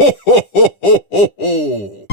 ho, ho, ho, ho, ho, ho.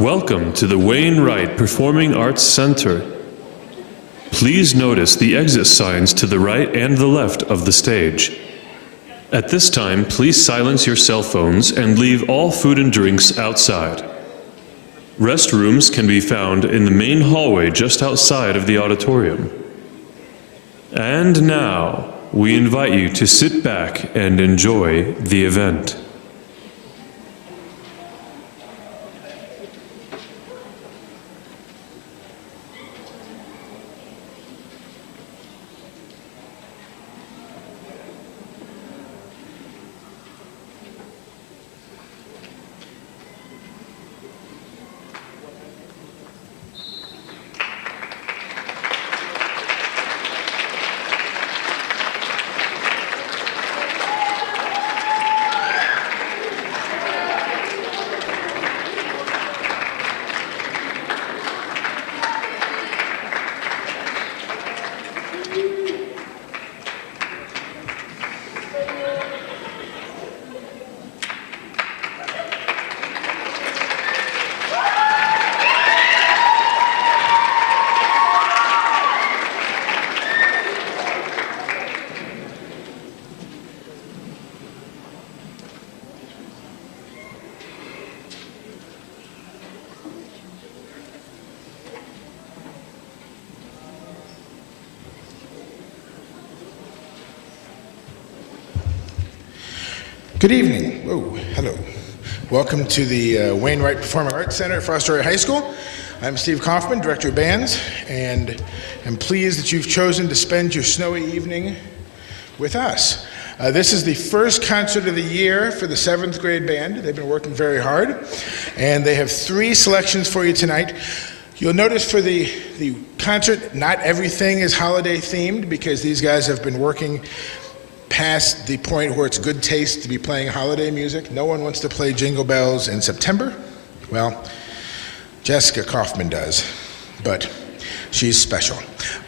Welcome to the Wainwright Performing Arts Center. Please notice the exit signs to the right and the left of the stage. At this time, please silence your cell phones and leave all food and drinks outside. Restrooms can be found in the main hallway just outside of the auditorium. And now, we invite you to sit back and enjoy the event. Good evening. Whoa, hello. Welcome to the Wainwright Performing Arts Center at Fostoria High School. I'm Steve Kaufman, Director of Bands, and I'm pleased that you've chosen to spend your snowy evening with us. This is the first concert of the year for the 7th grade band. They've been working very hard, and they have 3 selections for you tonight. You'll notice for the concert, not everything is holiday themed because these guys have been working past the point where it's good taste to be playing holiday music. No one wants to play Jingle Bells in September. Well, Jessica Kaufman does, but she's special.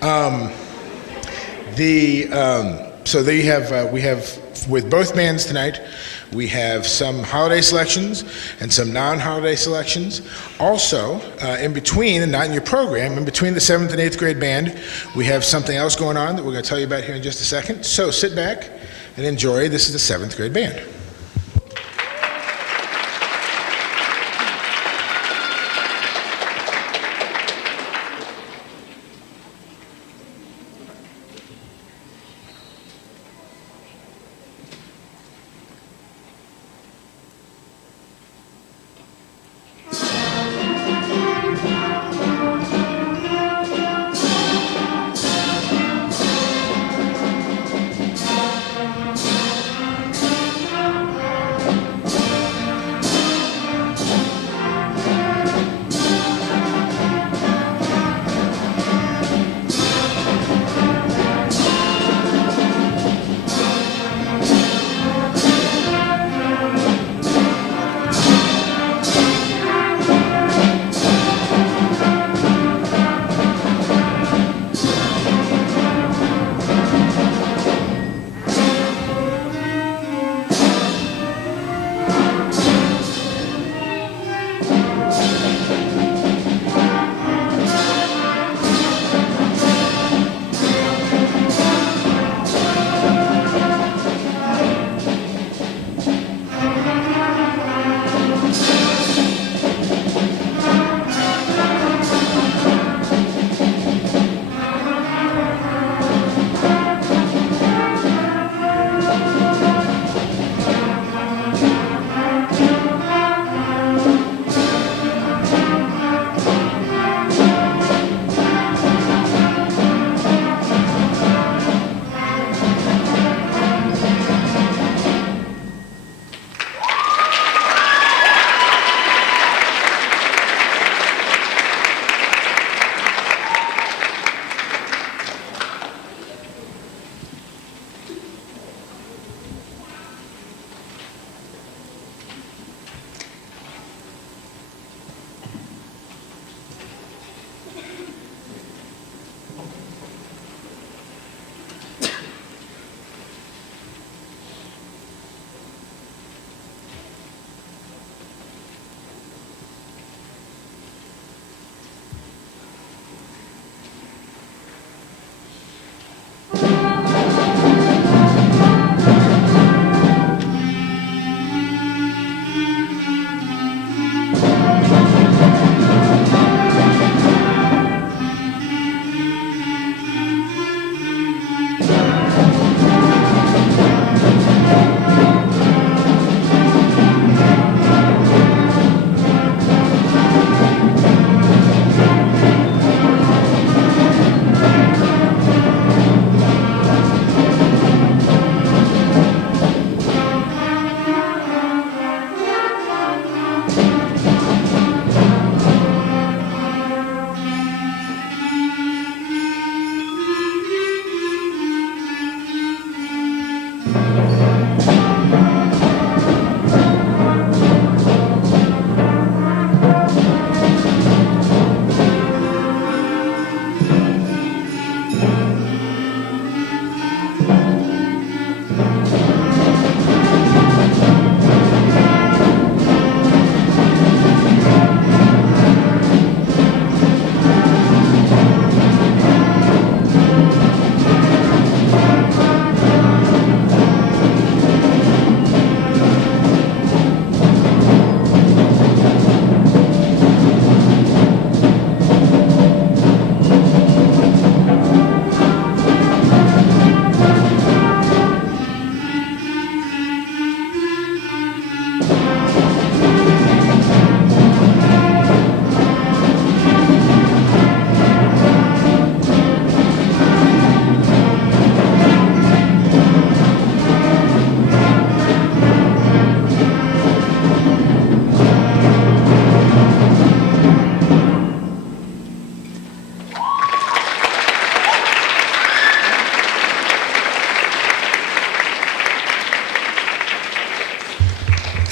So we have, with both bands tonight, we have some holiday selections and some non-holiday selections. Also, in between, and not in your program, in between the 7th and 8th grade band, we have something else going on that we're going to tell you about here in just a second. So sit back and enjoy. This is the 7th grade band.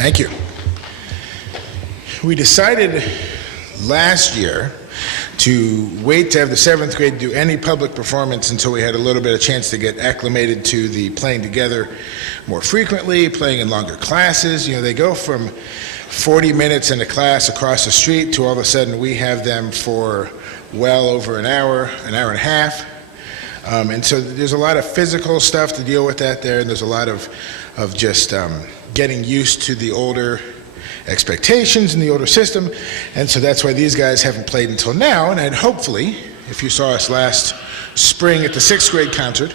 Thank you. We decided last year to wait to have the 7th grade do any public performance until we had a little bit of chance to get acclimated to the playing together more frequently, playing in longer classes. You know, they go from 40 minutes in a class across the street to all of a sudden we have them for well over an hour and a half. And so there's a lot of physical stuff to deal with that there, and there's a lot of just getting used to the older expectations in the older system, and so that's why these guys haven't played until now. And hopefully, if you saw us last spring at the 6th grade concert,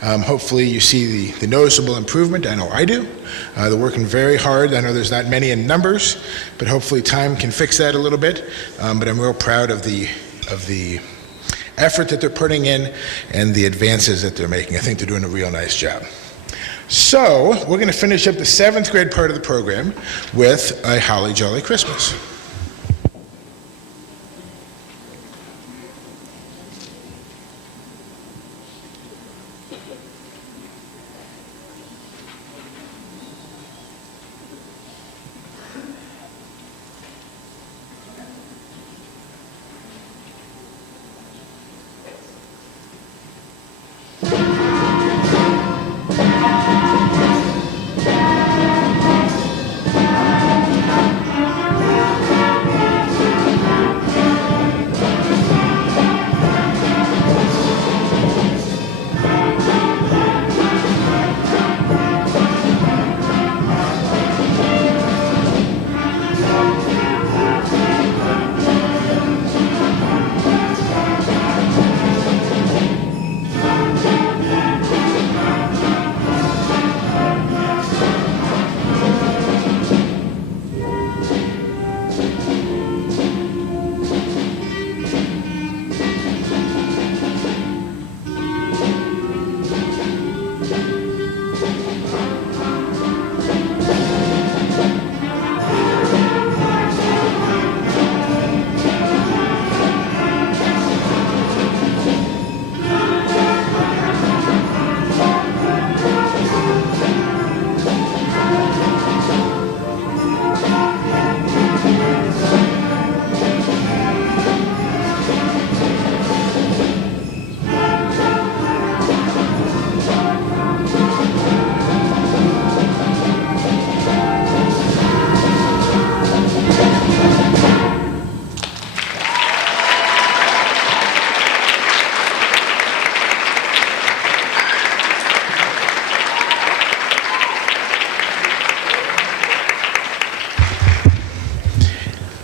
hopefully you see the noticeable improvement. I know I do. They're working very hard. I know there's not many in numbers, but hopefully time can fix that a little bit. But I'm real proud of the effort that they're putting in and the advances that they're making. I think they're doing a real nice job. So, we're going to finish up the 7th grade part of the program with a Holly Jolly Christmas.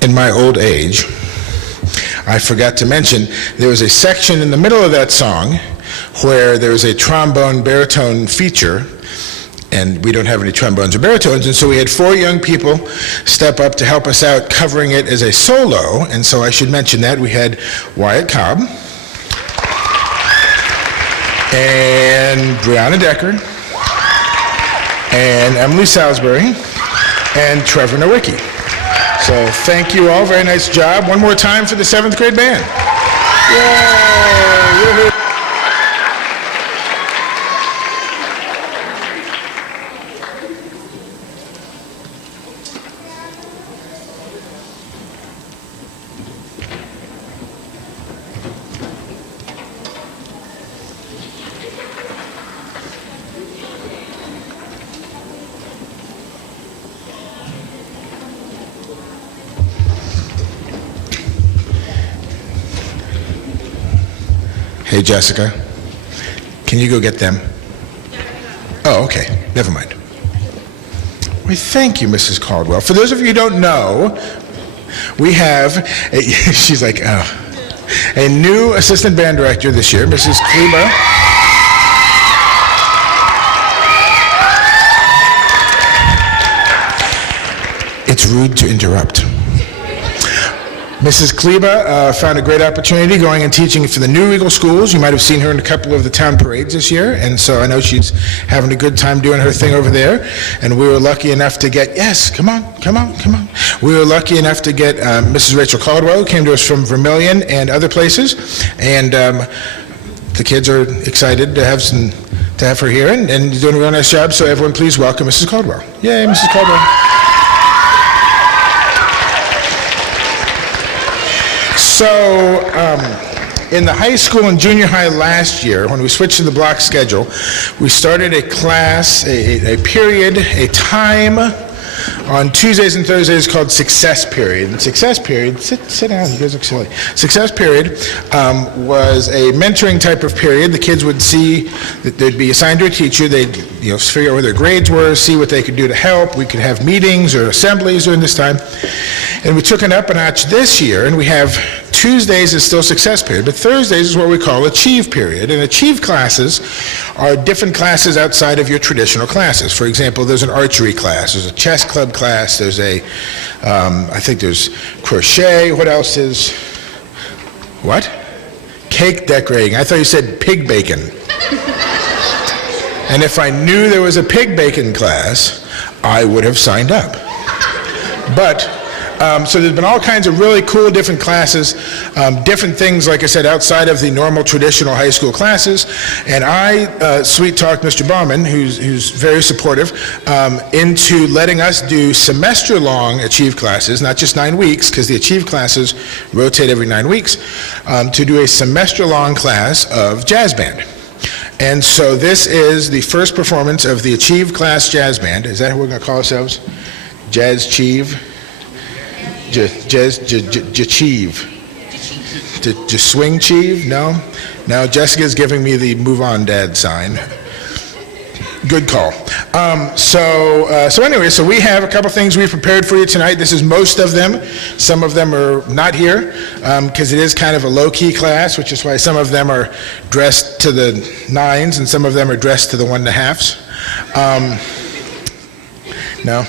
In my old age, I forgot to mention, there was a section in the middle of that song where there was a trombone baritone feature, and we don't have any trombones or baritones, and so we had 4 young people step up to help us out covering it as a solo, and so I should mention that. We had Wyatt Cobb, and Brianna Decker, and Emily Salisbury, and Trevor Nowicki. So thank you all, very nice job. One more time for the 7th grade band. Yay! Hey, Jessica, can you go get them? Oh, okay, never mind. Well, thank you, Mrs. Caldwell. For those of you who don't know, we have, she's like, oh, a new assistant band director this year, Mrs. Kleba. It's rude to interrupt. Mrs. Kleba found a great opportunity going and teaching for the new Eagle schools. You might have seen her in a couple of the town parades this year, and so I know she's having a good time doing her thing over there. And we were lucky enough to get, yes, come on. We were lucky enough to get Mrs. Rachel Caldwell, who came to us from Vermillion and other places, and the kids are excited to have her here and doing a real nice job. So everyone, please welcome Mrs. Caldwell. Yay, Mrs. Caldwell. In the high school and junior high last year, when we switched to the block schedule, we started a class, a period, a time on Tuesdays and Thursdays called Success Period. And Success Period, sit down, you guys look silly. Success Period was a mentoring type of period. The kids would see that they'd be assigned to a teacher. They'd figure out where their grades were, see what they could do to help. We could have meetings or assemblies during this time. And we took it up a notch this year, and we have Tuesdays is still Success Period, but Thursdays is what we call Achieve Period. And Achieve classes are different classes outside of your traditional classes. For example, there's an archery class, there's a chess club class, there's I think there's crochet, what else is, what? Cake decorating. I thought you said pig bacon. And if I knew there was a pig bacon class, I would have signed up. But so there's been all kinds of really cool different classes, different things, like I said, outside of the normal traditional high school classes. And I sweet-talked Mr. Bauman, who's very supportive, into letting us do semester-long Achieve classes, not just 9 weeks, because the Achieve classes rotate every 9 weeks, to do a semester-long class of jazz band. And so this is the first performance of the Achieve class jazz band. Is that what we're going to call ourselves? Jazz Chieve? J-Chieve. Swing Chieve? No? No, Jessica's giving me the move on dad sign. Good call. So anyway, so we have a couple things we've prepared for you tonight. This is most of them. Some of them are not here because it is kind of a low-key class, which is why some of them are dressed to the 9s and some of them are dressed to the 1 1/2s. No,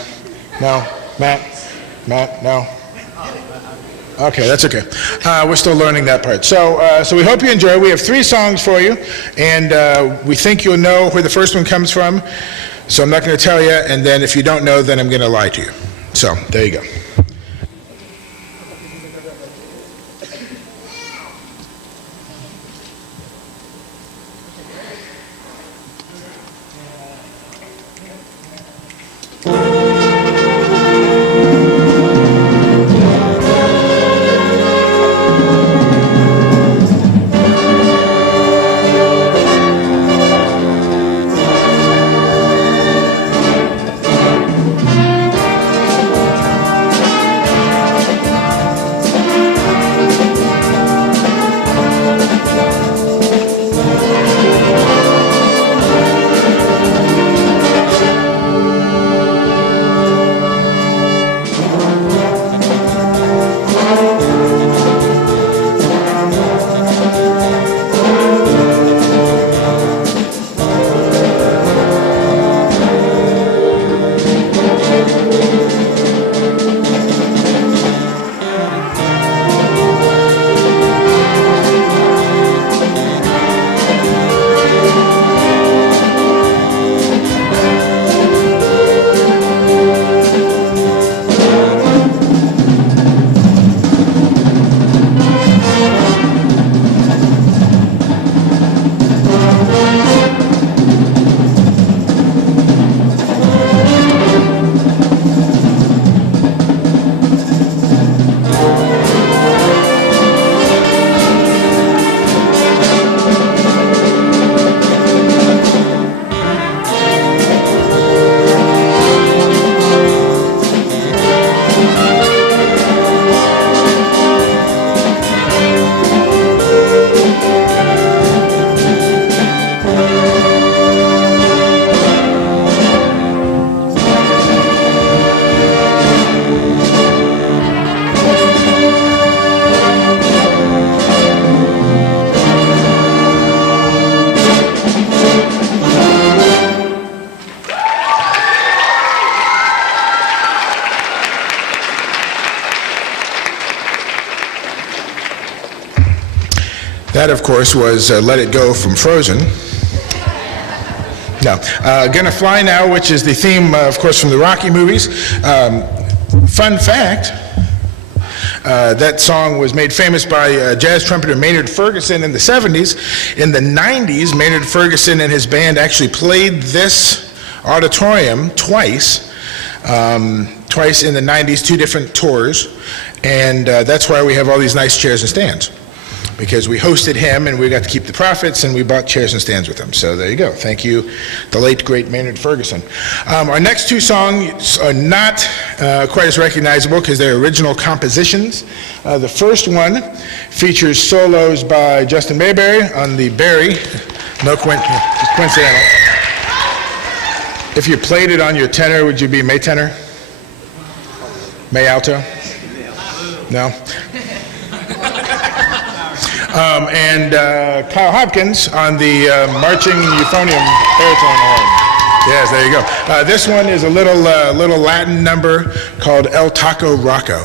Matt, no. Okay, that's okay. We're still learning that part. So we hope you enjoy. We have 3 songs for you, and we think you'll know where the first one comes from. So I'm not going to tell you, and then if you don't know, then I'm going to lie to you. So there you go. That, of course, was Let It Go from Frozen. No. Gonna Fly Now, which is the theme, of course, from the Rocky movies. Fun fact, that song was made famous by jazz trumpeter Maynard Ferguson in the 70s. In the 90s, Maynard Ferguson and his band actually played this auditorium twice in the 90s, 2 different tours. And that's why we have all these nice chairs and stands, because we hosted him and we got to keep the profits and we bought chairs and stands with him. So there you go. Thank you, the late, great Maynard Ferguson. Our next two songs are not quite as recognizable because they're original compositions. The first one features solos by Justin Mayberry on the Barry, no coincidental. If you played it on your tenor, would you be May tenor? May alto? No? And Kyle Hopkins on the marching euphonium baritone horn. Yes, there you go. This one is a little Latin number called El Taco Rocco.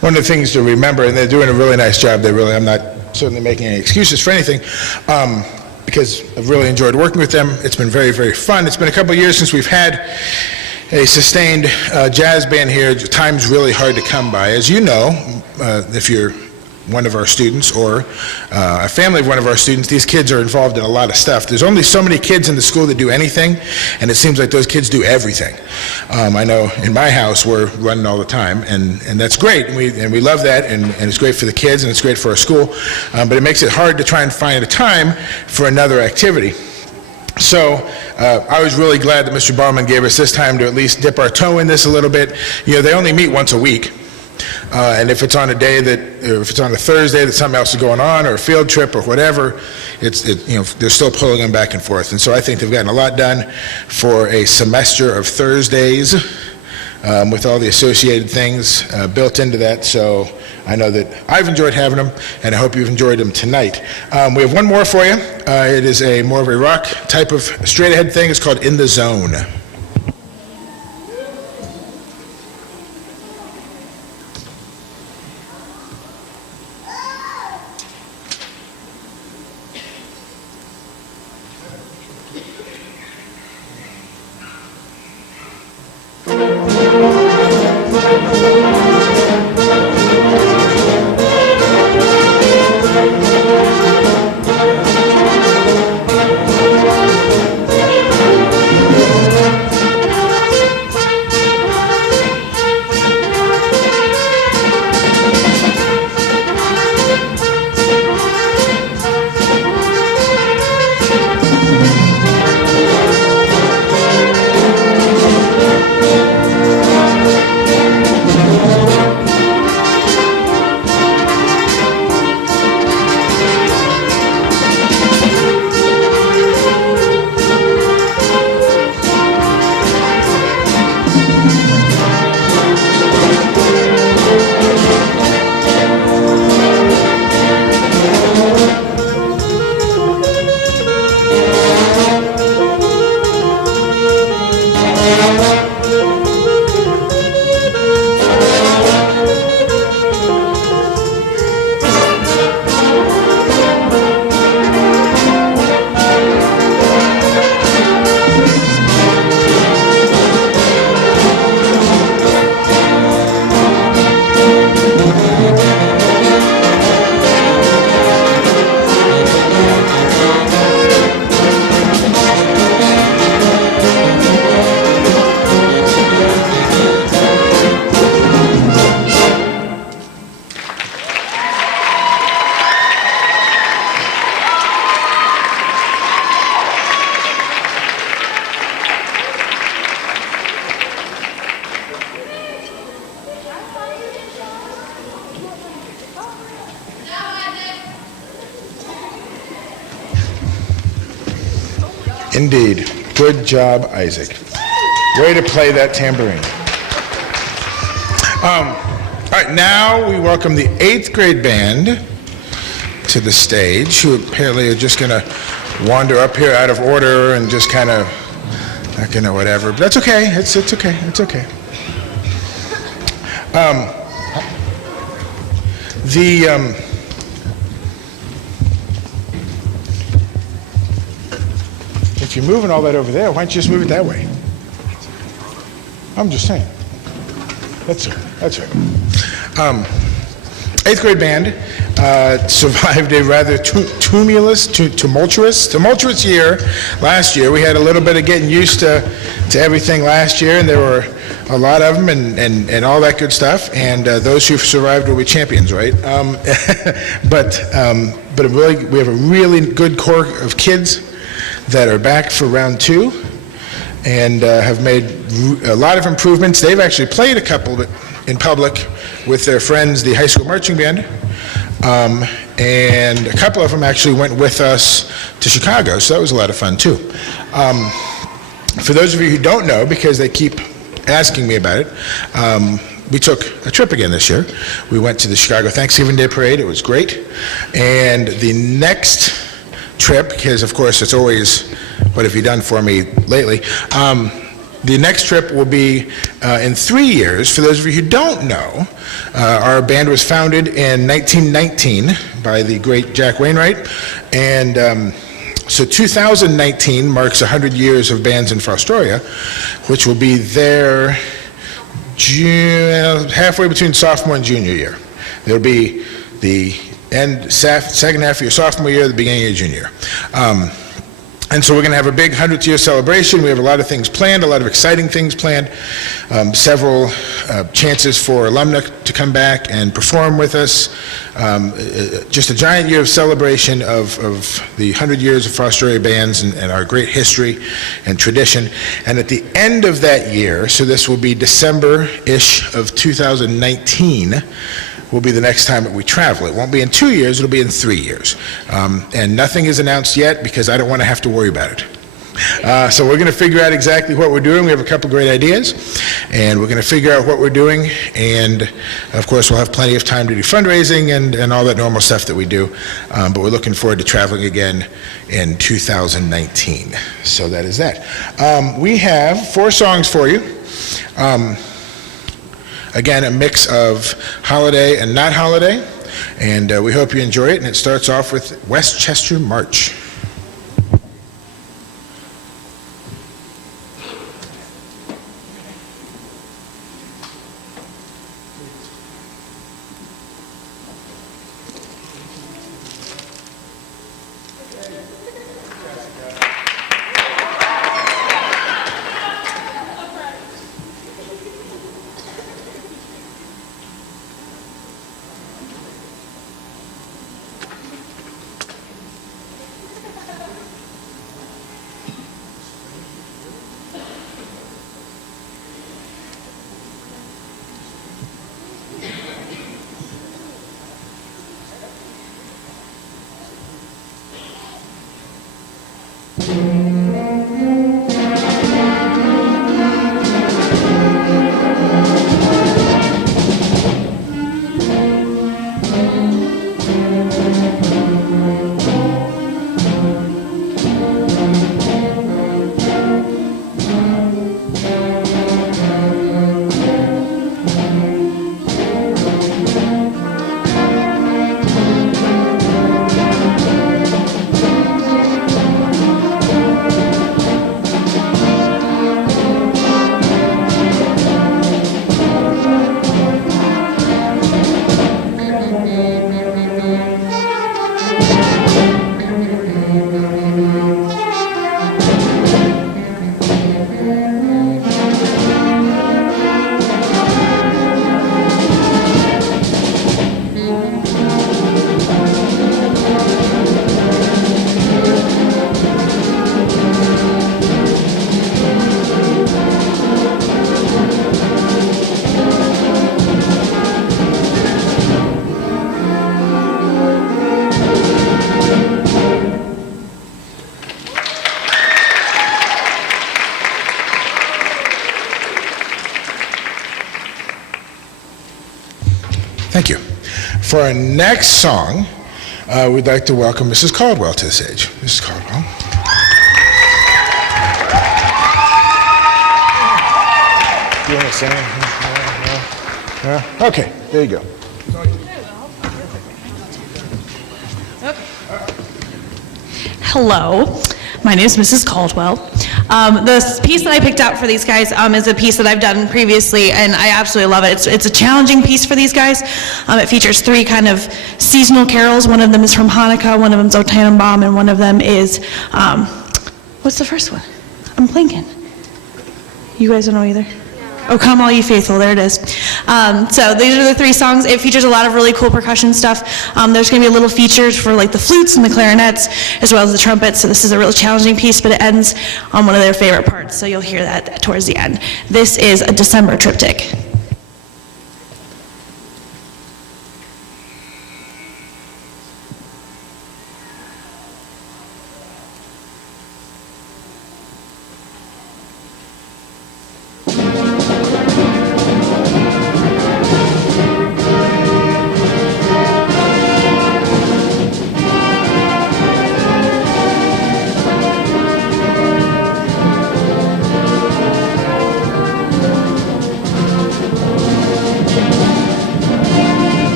One of the things to remember, and they're doing a really nice job, I'm not certainly making any excuses for anything, because I've really enjoyed working with them. It's been very, very fun. It's been a couple of years since we've had a sustained jazz band here. Time's really hard to come by. As you know, if you're one of our students or a family of one of our students, these kids are involved in a lot of stuff. There's only so many kids in the school that do anything, and it seems like those kids do everything. I know in my house we're running all the time, and that's great, and we love that, and it's great for the kids, and it's great for our school, but it makes it hard to try and find a time for another activity. So I was really glad that Mr. Bauman gave us this time to at least dip our toe in this a little bit. You know, they only meet once a week. And if it's on a day if it's on a Thursday that something else is going on, or a field trip or whatever, they're still pulling them back and forth. And so I think they've gotten a lot done for a semester of Thursdays with all the associated things built into that. So I know that I've enjoyed having them, and I hope you've enjoyed them tonight. We have one more for you. It is a more of a rock type of straight ahead thing. It's called In the Zone. Indeed. Good job, Isaac. Way to play that tambourine. All right, now we welcome the 8th grade band to the stage, who apparently are just going to wander up here out of order and just kind of, whatever. But that's okay. It's okay. It's okay. If you're moving all that over there, why don't you just move it that way? I'm just saying. That's right. 8th grade band survived a rather tumultuous year last year. We had a little bit of getting used to everything last year, and there were a lot of them and all that good stuff, and those who survived will be champions, right? But we have a really good core of kids that are back for round 2 and have made a lot of improvements. They've actually played a couple in public with their friends, the high school marching band, and a couple of them actually went with us to Chicago, so that was a lot of fun too. For those of you who don't know, because they keep asking me about it, we took a trip again this year. We went to the Chicago Thanksgiving Day Parade. It was great. And the next trip, because of course it's always, what have you done for me lately? The next trip will be in 3 years. For those of you who don't know, our band was founded in 1919 by the great Jack Wainwright, and so 2019 marks 100 years of bands in Fostoria, which will be there halfway between sophomore and junior year. There'll be the second half of your sophomore year, the beginning of your junior year. And so we're going to have a big 100th year celebration. We have a lot of things planned, a lot of exciting things planned, several chances for alumni to come back and perform with us. Just a giant year of celebration of the 100 years of Fostoria bands and our great history and tradition. And at the end of that year, so this will be December-ish of 2019, will be the next time that we travel. It won't be in 2 years, it'll be in 3 years. And nothing is announced yet because I don't want to have to worry about it. So we're going to figure out exactly what we're doing. We have a couple great ideas, and we're going to figure out what we're doing. And of course, we'll have plenty of time to do fundraising and all that normal stuff that we do. But we're looking forward to traveling again in 2019. So that is that. We have 4 songs for you. Again, a mix of holiday and not holiday. And we hope you enjoy it. And it starts off with Westchester March. Thank you. For our next song, we'd like to welcome Mrs. Caldwell to the stage. Mrs. Caldwell. You want to sing? Okay, there you go. Hello, my name is Mrs. Caldwell. The piece that I picked out for these guys is a piece that I've done previously, and I absolutely love it. It's a challenging piece for these guys. It features 3 kind of seasonal carols. One of them is from Hanukkah, one of them is O Tannenbaum, and one of them is, what's the first one? I'm blanking. You guys don't know either? Oh, Come All Ye Faithful, there it is. So these are the 3 songs. It features a lot of really cool percussion stuff. There's going to be a little features for like the flutes and the clarinets, as well as the trumpets. So this is a really challenging piece, but it ends on one of their favorite parts. So you'll hear that towards the end. This is a December triptych.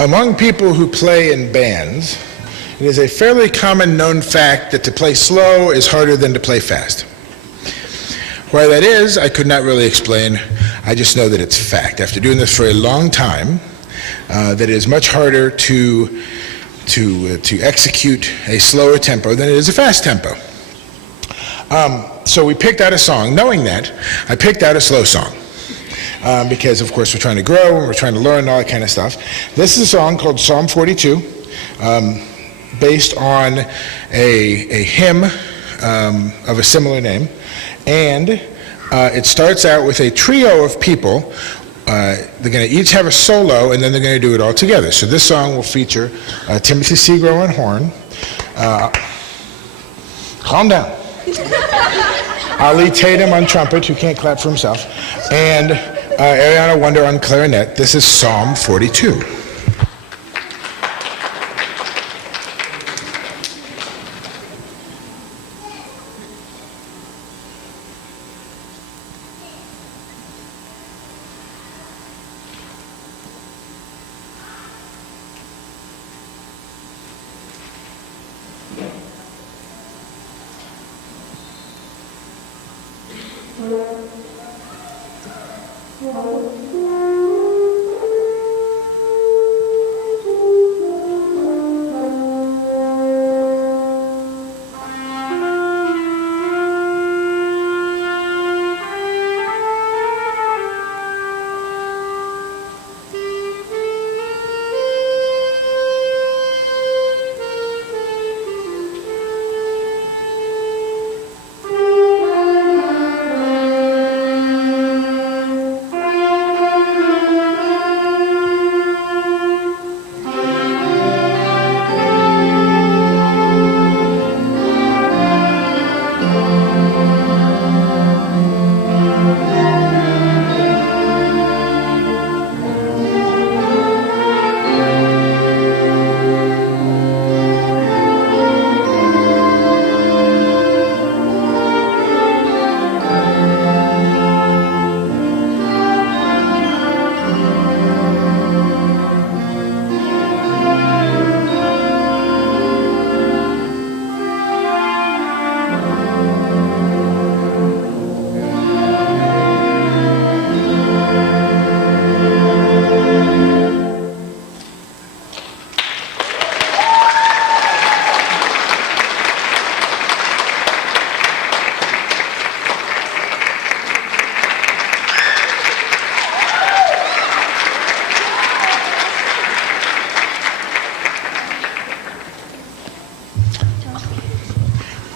Among people who play in bands, it is a fairly common known fact that to play slow is harder than to play fast. Why that is, I could not really explain. I just know that it's fact. After doing this for a long time, that it is much harder to execute a slower tempo than it is a fast tempo. So we picked out a song. Knowing that, I picked out a slow song. Because, of course, we're trying to grow and we're trying to learn and all that kind of stuff. This is a song called Psalm 42, based on a hymn of a similar name. And it starts out with a trio of people. They're going to each have a solo, and then they're going to do it all together. So this song will feature Timothy Seagro on horn. Calm down. Ali Tatum on trumpet, who can't clap for himself. And Ariana Wonder on clarinet. This is Psalm 42.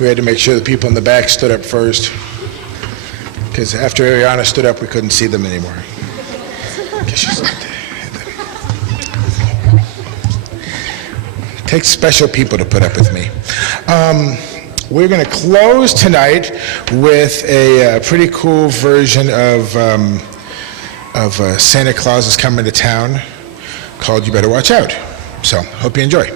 We had to make sure the people in the back stood up first, because after Ariana stood up, we couldn't see them anymore. It takes special people to put up with me. We're going to close tonight with a pretty cool version of Santa Claus is Coming to Town called You Better Watch Out. So, hope you enjoy.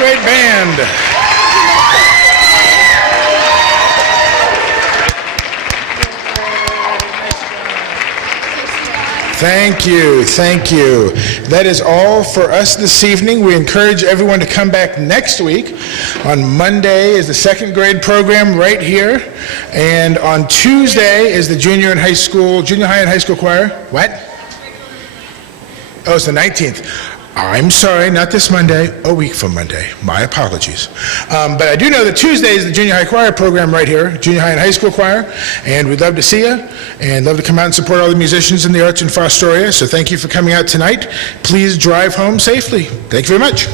grade band. Thank you, thank you. That is all for us this evening. We encourage everyone to come back next week. On Monday is the second grade program right here, and on Tuesday is the junior high and high school choir. What? Oh, it's the 19th. I'm sorry, not this Monday, a week from Monday. My apologies. But I do know that Tuesday is the junior high choir program right here, junior high and high school choir, and we'd love to see you, and love to come out and support all the musicians in the arts in Fostoria. So thank you for coming out tonight. Please drive home safely. Thank you very much.